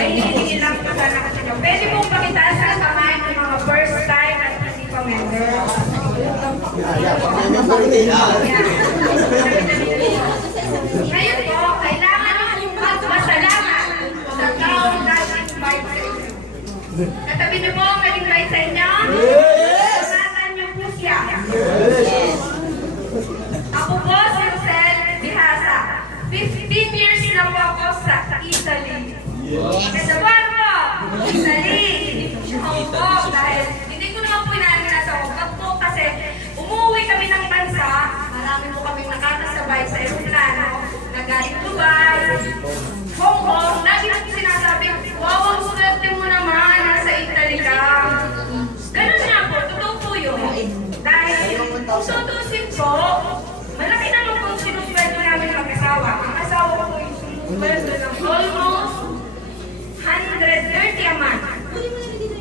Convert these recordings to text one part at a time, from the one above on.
ay hinihingi lang po sana kasi nyo. Pwede pong pakitaas sa kamay ng mga first time at hindi pa member. Ngayon po, kailangan nyo magpasalamat sa taong nag-invite sa inyo. Katabi niyo po ang nag-invite sa inyo? Samatan niyo po siya. Ako po si Rosel Bihasa. 15 years na po ako sa Italy. Kasabuan po, Italy. Hong Kong dahil hindi ko naman po inanin nasa Hong Kong po kasi umuwi kami ng bansa. Marami po kami nakakasabay sa aeroplano na galing Dubai, Hong Kong. Lagi na sinasabi, wow, ang swerte mo naman, nasa Italy ka. Ganun nga po, totoo po yun. Dahil kung tutusin po, malaki naman po sinusweldo namin mag-asawa. Ang asawa ko po yung sinusweldo ng almost 130 a month.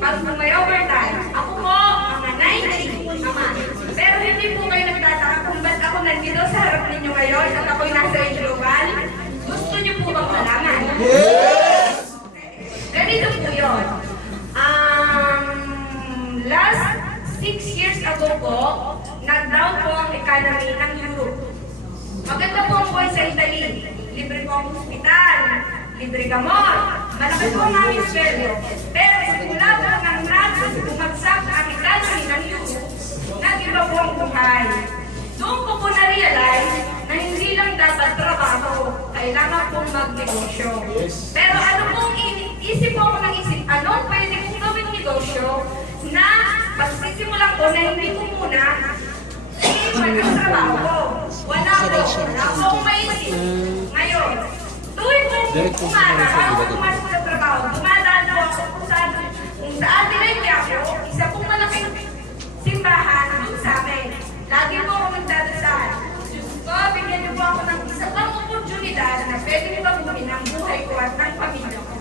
Pag may overtime, ako po, mga 90 a month. Pero hindi po kayo nagtataka kung ba't ako nandito sa harap ninyo ngayon at ako'y nasa global. Gusto niyo po bang malaman? Yes! Ganito po yun. Last 6 years ago po, nag-down po ang economy ng Europe. Maganda po ang buhay sa Italy. Libre po ang hospital, libre gamot, malaki po ang aming sweldo. Pero simula po ng bumagsak ang economy ng Europe, nag-iba po ang buhay. Doon ko po na-realize na hindi lang dapat trabaho, kailangan pong magnegosyo. Pero ano pong isip po ako ng isip, anong pwede kong gawing negosyo na pagsisimulan ko na hindi ko muna magkatrabaho ko. Wala po akong maisip. Ngayon, tuwing kong umaga, bago pumasok sa trabaho, dumadaan po ako kung saan dinagay ako, isa pong malaking simbahan doon sa amin. Lagi po ako magdadasal. Diyos ko, bigyan niyo po ako ng isa pang oportunidad na pwede niyo baguhin ang buhay ko at ng pamilya ko.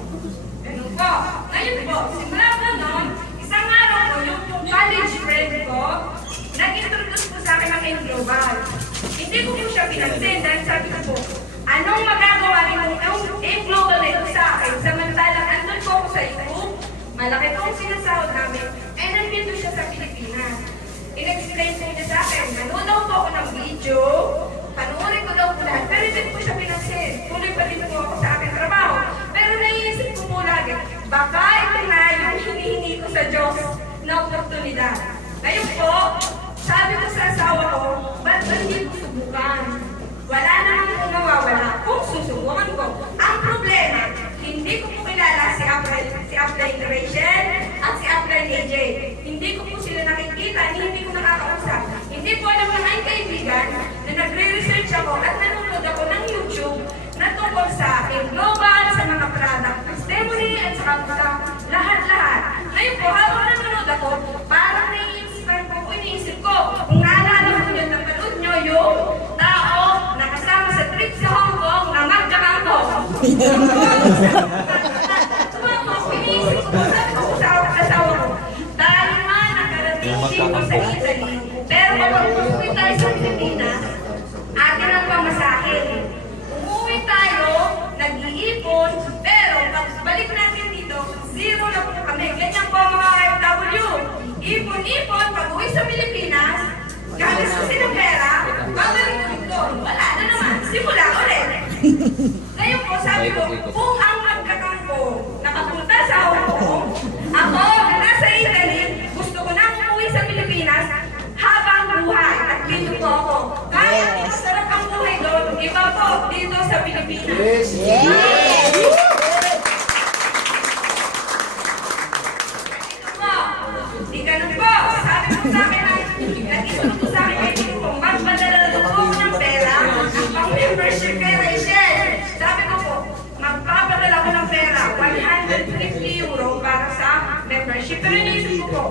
Ganun po. Ngayon po, simula po noon, isang araw po, yung college friend ko, nag-introduce po sa akin ng Global. Hindi ko po siya pinansin dahil sabi ko po, anong magagawa rin yung Global na ito sa akin? Samantalang andun po ako sa YouTube, malaki po ang sinasahod namin, eh nandito siya sa Pilipinas. In-explain po niya sa akin, nanood daw po ako ng video, panuorin ko daw po lahat, pero hindi po siya pinansin. Tuloy pa rin po ako sa aking trabaho. Pero naiisip ko po lagi, baka ito na yung hinihingi ko sa Diyos na oportunidad. Ngayon po, sabi ko sa asawa ko, ba't hindi ko subukan? Wala naman kung mawawala kung susubukan ko. Ang problema, hindi ko po kilala si Upline Rachel at si Upline AJ. Hindi ko po sila nakikita, hindi ko nakakausap. Hindi po alam ng aking kaibigan na nagre-research ako at nanonood ako ng YouTube na tungkol sa aking global, sa mga product testimony at sa lahat-lahat. Ngayon po, habang nanonood ako, parang nai-inspire po, iniisip ko, kung naalala ko yun, napanood nyo yung tao na kasama sa trip sa Hong Kong na magkakampo. Iniisip ko po, sabi ko sa asawa ko, dahil nga nakarating dito sa Italy, pero kapag umuwi tayo sa Pilipinas, atin ang pamasahe. Umuwi tayo, nag-iipon, pero pagbalik natin dito, zero na po kami. Ganyan po mga OFW. Ipon-ipon, pag-uwi sa Pilipinas, gagastusin ng pera, babalik ulit doon. Wala na naman, simula ulit. Ngayon po, sabi ko, kung ang magkakampo nakapunta sa Hong Kong, ako na nasa Italy, gusto ko na umuwi sa Pilipinas, habang buhay. At dito po ako. Kahit masarap ang buhay doon, iba po dito sa Pilipinas. Yes! Yes! Di ganun po. Sabi po sa akin, nag-isip po sa akin kay Tito po, magpadala na po ako ng pera ang membership kay Rachel. Sabi ko po, magpapadala ko ng pera, 150 euro para sa membership. Pero inisip ko po,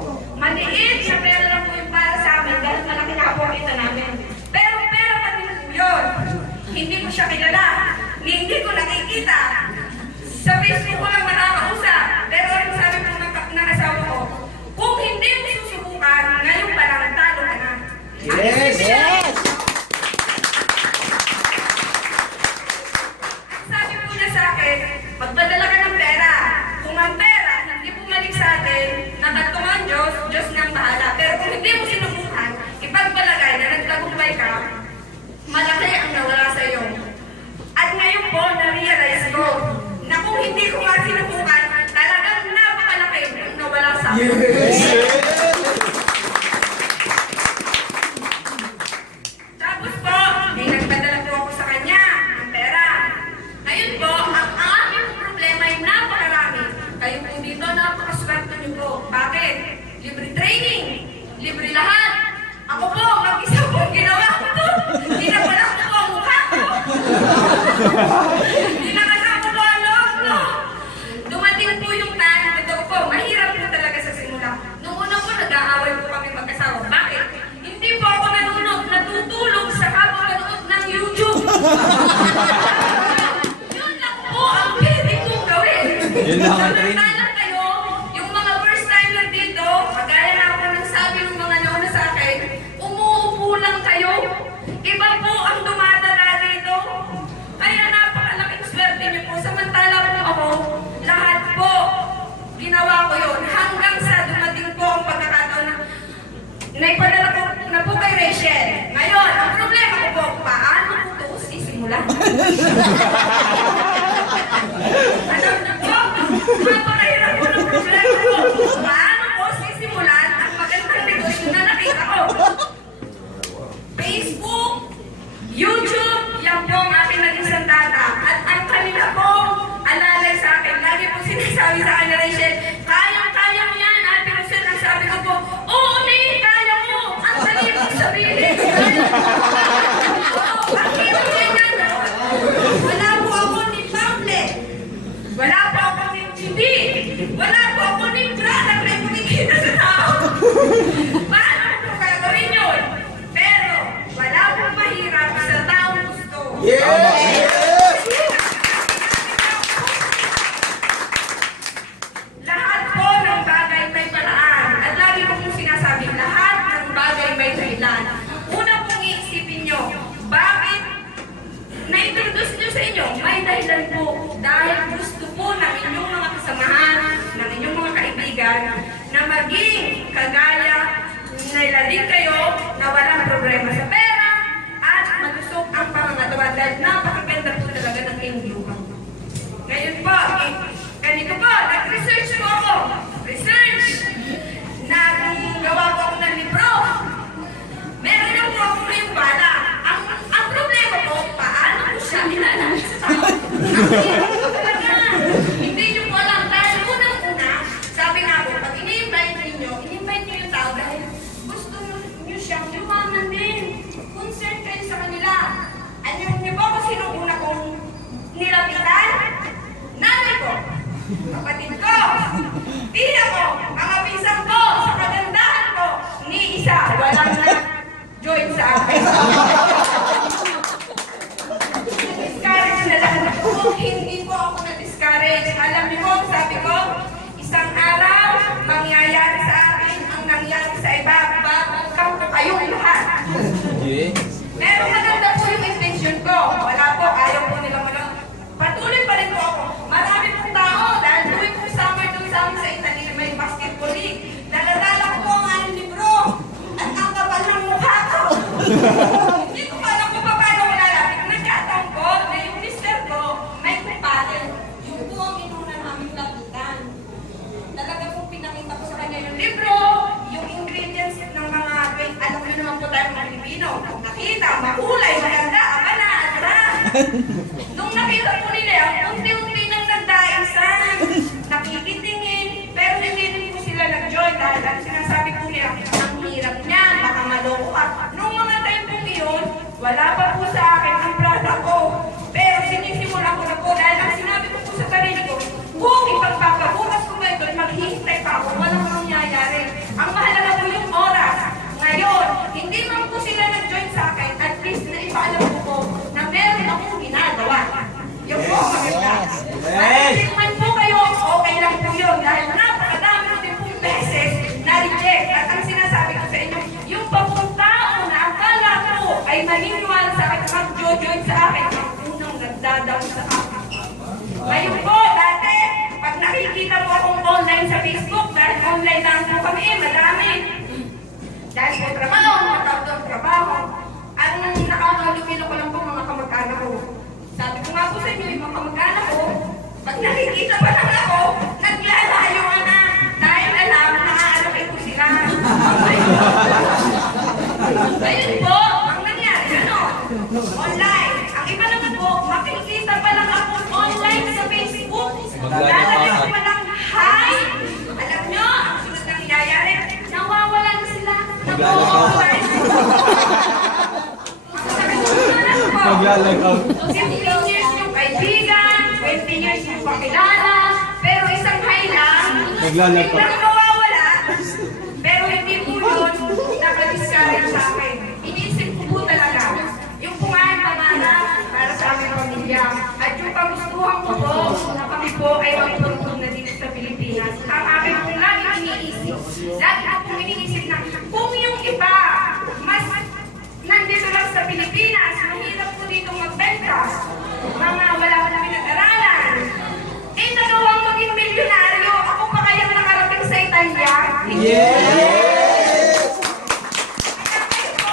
maliit sa pera lang po yung para sa amin dahil malaki na po kita namin. Pero pera pa din po yun. Hindi ko siya kilala. Hindi ko nakikita. Sa Facebook ko lang nakakausap. Pero ang sabi ko ng asawa ko, kung hindi mo susubukan, ngayon pa lang, talo ka na. Yes! Yes! Sabi po niya sa akin, magpadala ka ng pera. Tapos po, may nagpadala po ako sa kanya ng pera. Ngayon po, ang aming problema ay napakarami. Kayo po dito, napakaswerte niyo po. Bakit? Libre training, libre lahat. Ako po, mag-isa po ginawa ko to. Hindi na pala ko po ang mukha ko. Hindi na kasama po ang loob ko. Dumating po yung time, ito po, mahirap po talaga sa simula. Nung una po, nag-aaway po kami mag-asawa. Bakit? Hindi po ako natutulog sa kapapanood ng YouTube. Yun lang po ang pwede kong gawin. Yun lang ang training. Samantalang kayo, yung mga first timer dito, kagaya na ako ng sabi ng mga nauna sa akin, umuupo lang kayo. Iba po ang dumadala dito. Kaya napakalaking swerte niyo po. Samantala po ako, lahat po, ginawa ko yun. Hanggang sa dumating po ang pagkakataon na naipadala ko na po kay Rachel. Ngayon, ang problema ko po, paano po ito sisimulan? Alam niyo po, mapakahirap po ng problema ko. Paano po sisimulan ang magandang negosyo na nakita ko? Facebook, YouTube, yan po ang aking naging sandata. At ang kanila po, alalay sa akin, lagi po sinasabi sa akin na Rachel, kaya mo yan, Ate Rachel. Ang sabi ko po, oo, Ning, kaya mo. Ang dali mo sabihin. Ang hirap yan. Wala po ako ni pamphlet. Wala po ako ni TV. Wala po ako ni product na punikita sa tao. Paano ko gagawin yun? Pero, wala pong mahirap sa taong gusto. Lahat po ng bagay may paraan. At lagi ko pong sinasabi, lahat ng bagay may dahilan. Una pong iisipin nyo, bakit na-introduce nyo sa inyo? May dahilan po. Dahil gusto po ng inyong mga kasamahan, ng inyong mga kaibigan, na maging kagaya nila din kayo na walang problema sa pera at malusog ang pangangatawan dahil napakaganda po talaga ng iyong luha. Ngayon po, ganito po, nag-research po ako. Research! Nagawa po ako ng libro. Meron na po ako yung bala. Ang problema po, paano po siya nilalala sa tao? Hindi nyo po alam. Dahil unang-una, sabi nga po, pag ini-invite niyo yung tao dahil gusto nyo siyang yumaman din. Concern kayo sa kanila. Alam niyo po kung sino una kong nilapitan? Nanay ko, kapatid ko, tita ko, mga pinsan ko, sa kagandahan ko, ni isa, walang na-join sa akin. Discourage na lang ako. Hindi po ako na-discourage. Alam niyo po, sabi ko, isang araw, mangyayari sa akin ang nangyari sa iba. Babangkang ko kayong lahat. Pero maganda po yung intention ko. Wala po, ayaw po nila mga. Patuloy pa rin po ako. Marami pong tao dahil tuwing po summer doon sa amin sa Italy, may basketball league. Naladala ko po ang aking libro. At ang kapal ng mukha ko. Hindi ko pa alam kung paano ko lalapit. Nagkataon ko na yung mister ko may kumpare. Yung po ang inuna namin lapitan. Talaga pong pinakita ko sa kanya yung libro, yung ingredients ng mga, alam nyo naman po tayo mga Pilipino. Nakita, makulay, maganda, abana, nung nakita po nila yan, unti-unti nang nagdaisan, nakikitingin, pero hindi din po sila nag-join dahil ang sinasabi po nila, ang hirap niyan, baka maloko ka. Nung mga time po yun, wala pa po sa akin ang product ko. Pero sinisimulan ko na po dahil ang sinabi ko po sa sarili ko, kung ipagpapabukas ko ba ito, maghihintay pa ako, walang mangyayari. Ang mahalaga po yung oras. Ngayon, hindi man po sila nag-join sa akin, at least na ipaalam ko po na meron akong ginagawa. Yung po maganda. At man po kayo, okay lang po yun dahil napakadami ko din pong beses na-reject. At ang sinasabi ko sa inyo, yung papuntao na akala ko ay maniniwala sa akin at mag-join sa akin, ang unang nagdadaw sa akin. Ngayon po, dati, pag nakikita po akong online sa Facebook, dahil online lang po kami, madami. Dahil po trabaho, matawag trabaho, ang nakakalumilo ko lang po mga kamag-anak ko. Sabi ko nga po sa inyo, yung mga kamag-anak ko, pag nakikita pa lang ako, naglalayo na dahil alam na Hi! Alam nyo, ang sunod na nangyayari, nawawala na sila. Nawawala na Maglalagaw. 15 years yung kaibigan, 20 years yung pakilala, pero isang high lang, Maglalagaw. biglang mawawala. Pero hindi po yun nakadiscourage sa akin. Iniisip ko po talaga, yung pumahan pangarap para sa aming pamilya. At yung kagustuhan ko po, na kami po ay magtutulong na dito sa Pilipinas. Ang aking po lagi iniisip. Lagi ko pong iniisip na kung yung iba, mas nandito lang sa Pilipinas, mahirap po dito magbenta. Mga wala ko na pinag-aralan. Eh, nagawang maging milyonaryo. Ako pa kayang nakarating sa Italia. Yes! Kaya kayo po,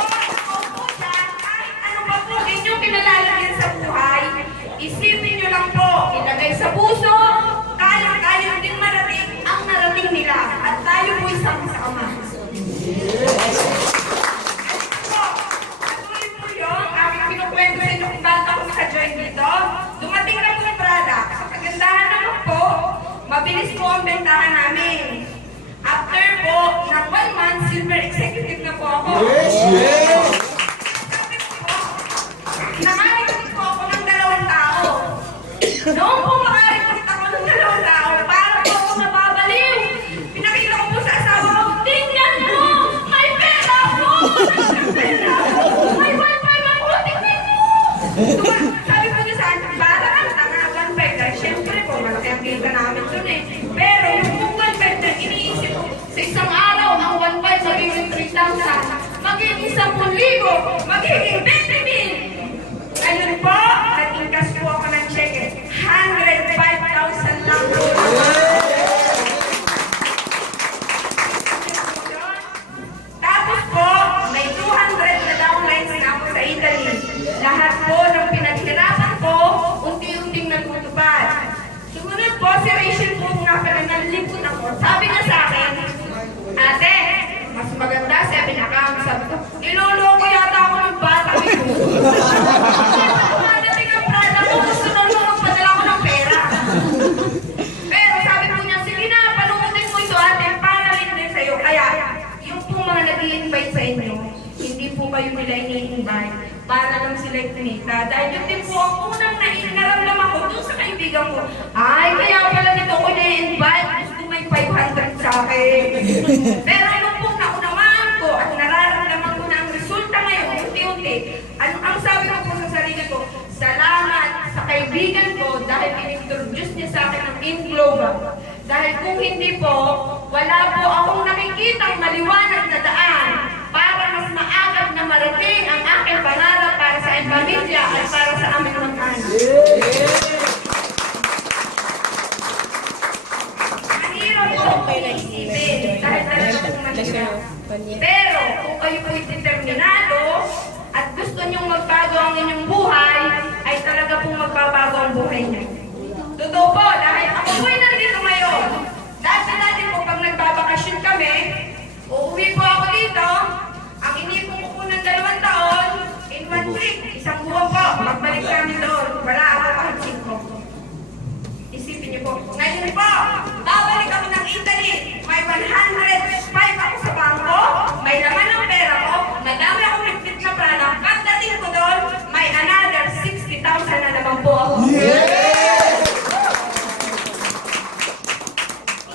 ako dyan, kahit ano pa po inyong kinalalagyan sa buhay, isipin nyo lang po, ilagay sa puso, kaya din marating ang narating nila. At tayo po isang sa Ama. Patuloy po yun, aking kinukwento sa inyo kung bakit ako naka-join dito. Dumating na po yung product. Sa kagandahan naman po, mabilis po ang bentahan namin. After po, ng 1 month, silver executive na po ako. Yes! Sabi ko po, nakarecruit po ako ng 2 tao. Noong po makarecruit ako ng 2 tao, para po ako nababaliw. Pinakita ko po sa asawa ko, tingnan mo! May pera po! May wifi ako! Tingnan mo! Sabi po niya sa akin, bata ang tanga, 1.5 lang. Siyempre po, malaki ang kita namin dun eh. Pero yung kung 1.5 na iniisip ko, sa isang araw, ang 1.5 magiging 3,000, magiging 10,000, magiging 20,000. Ayun po, nag-ingkas po ako ng cheque. 105,000 lang po. Tapos po, may 200 na downlines na ako sa Italy. Lahat po ng pinaghirapan ko, unti-unting natutupad. Sumunod po, si Rachel po nga pala nalipot ako. Sabi niya sa akin, ate, mas maganda 7 account. Sabi ko, niloloko yata ako ng bata ito. Madating ang prada ko, gusto na lang magpadala ko ng pera. Pero sabi po niya, sige na, panukutin mo ito ate, para rin din sa'yo. Kaya, yung po mga nag-i-invite sa inyo, hindi po kayo nila ini-invite. Para lang sila kumita. Dahil yun din po ang unang naramdaman ko dun sa kaibigan ko. Ay, kaya pala nito ko na-invite. Gusto may 500 sa akin. Pero nung po naunawaan ko at nararamdaman ko na ang resulta ngayon, unti-unti, ang sabi ko po sa sarili ko, salamat sa kaibigan ko dahil in-introduce niya sa akin ang InGlobal. Dahil kung hindi po, wala po akong nakikitang maliwanag na daan para mas maagap na marating ang aking pangarap para sa aking pamilya at para sa aming mga anak. Mahirap po kung iisipin dahil talaga pong mahirap. Pero kung kayo po'y determinado at gusto niyong magbago ang inyong buhay, ay talaga pong magbabago ang buhay niyo. Totoo po, dahil ako po'y nandito ngayon. Dati po pag nagbabakasyon kami, uuwi po ako dito, ang inipon ko po ng 2 taon, in 1 week, 1 buwan po, magbalik kami doon, wala ako kahit 5. Isipin niyo po, ngayon po, babalik ako ng Italy, may 105 ako sa bangko, may laman ng pera ko, madami akong repeat na prana, pagdating ko doon, may another 60,000 na naman po ako.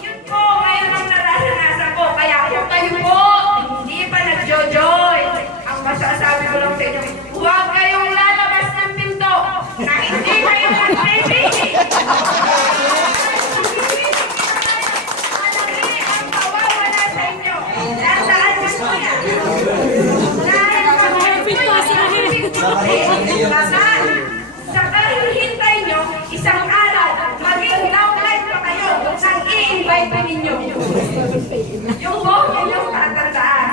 Yun po, ngayon ang nararanasan ko, kaya kung kayo po, hindi pa nag-jojoy, ang masasabi ko lang sa inyo, huwag kayong lalabas ng pinto na hindi kayo nag-pipili. Malaki ang mawawala sa inyo. Nasaan na po yan? Dahil sa kahihintay nyo, isang araw, maging downline pa kayo nang i-invite pa ninyo. Yung po, yung tatandaan.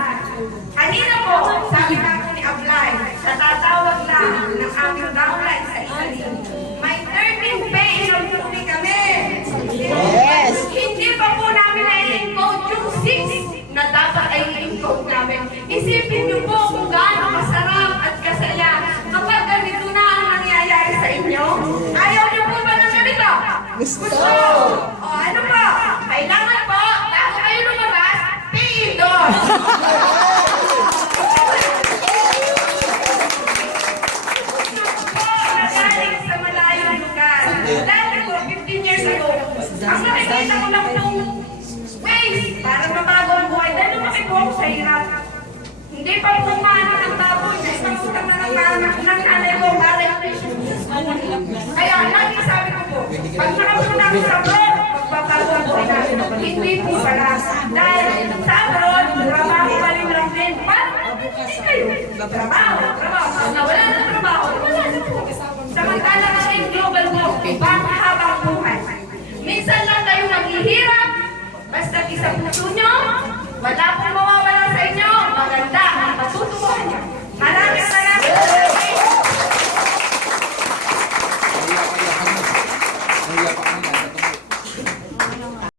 Kanina po, sabi na po ni Ablay, sa tatawag lang ng aming downline sa Italy, may 13 payroll po kami. Yes. Hindi pa po namin na-encode yung 6 na dapat ay i-encode namin. Isipin niyo po kung gaano kasarap at kasaya kapag ganito na ang nangyayari sa inyo. Ayaw niyo po ba ng ganito? Gusto. O ano pa? pinakita ko lang yung ways para mabago ang buhay. Dahil lumaki po ako sa hirap. Hindi pa po maano ng baboy. Isang utang na ng nanay ko para yung kaya lagi sabi ko po, pag nakapunta ako sa abroad, magbabago ang buhay natin. Hindi po pala. Dahil sa abroad, trabaho kami lang din. Parang hindi kayo. Trabaho. Pag nawala ng trabaho, wala na po. Samantala kasi yung global mo, habang buhay. Minsan lang kayo naghihirap, basta isa puso nyo, wala po